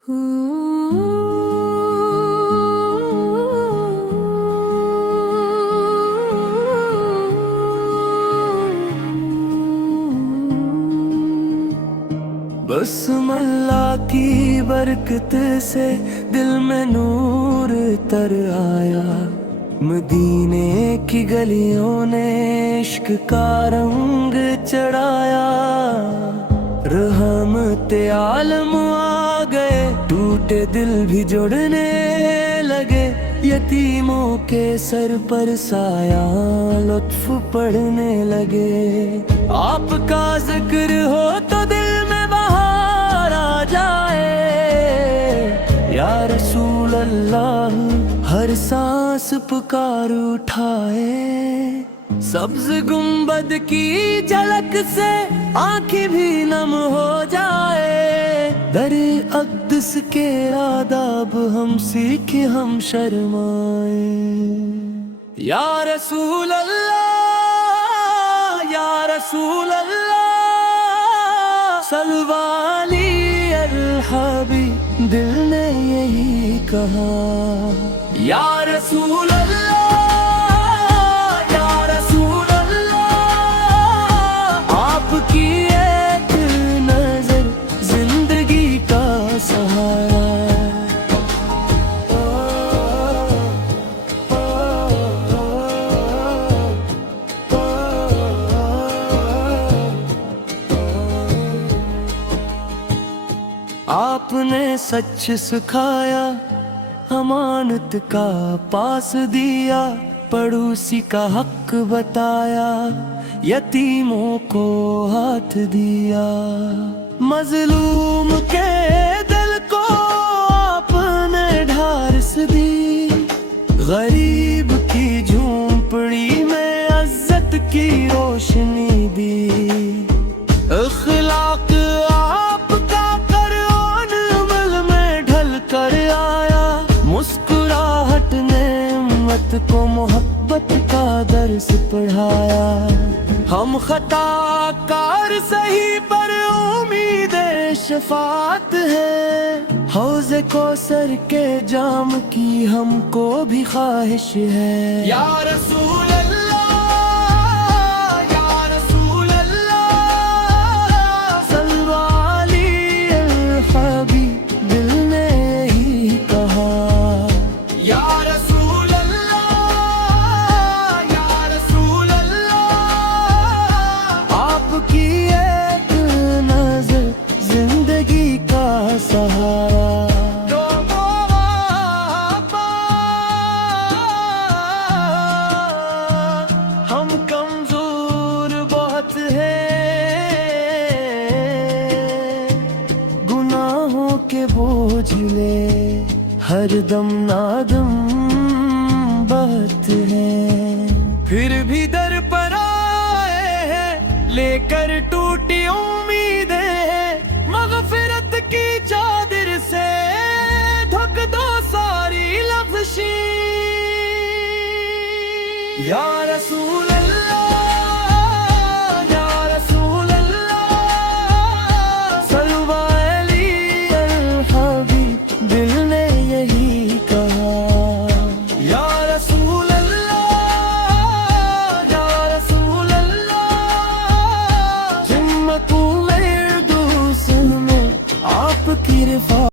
بس اللہ کی برکت سے دل میں نور تر آیا، مدینے کی گلیوں نے عشق کا رنگ چڑھایا، رحمت عالم آ گئے، ٹوٹے دل بھی جڑنے لگے، یتیموں کے سر پر سایہ لطف پڑھنے لگے، آپ کا ذکر ہو تو دل میں بہار آ جائے، یا رسول اللہ ہر سانس پکار اٹھائے، سبز گنبد کی جھلک سے آنکھیں بھی نم ہو جائے، در اقدس کے آداب ہم سیکھیں ہم شرمائیں، یا رسول اللہ یا رسول اللہ صلو علی الحبیب، دل نے یہی کہا، یا رسول اللہ یا رسول اللہ، آپ کی ایک نظر زندگی کا سہارا، آپ نے سچ سکھایا، امانت کا پاس دیا، پڑوسی کا حق بتایا، یتیموں کو ہاتھ دیا، مظلوم کے دل کو آپ نے ڈھارس دی، غریب کی جھونپڑی میں عزت کی روشنی دی، اخلاق آپ کا قرآن عمل میں ڈھل کر آیا، مسکراہٹ نے امت کو محبت کا درس پڑھایا، ہم خطا کار سہی پر امید شفاعت ہے، حوض کوثر کے جام کی ہم کو بھی خواہش ہے، یا رسول اللہ یا رسول اللہ صلو علی الحبیب، دل نے یہی کہا، یا رسول اللہ یا رسول اللہ، آپ کی ایک نظر زندگی کا سہارا، ہم کمزور بہت ہیں، گناہوں کے بوجھ لے ہر دم نادم بہت ہیں، پھر بھی در پر آئے ہیں لے کر ٹوٹی امیدیں، مغفرت کی چادر سے ڈھک دو ساری لغزشیں، یا رسول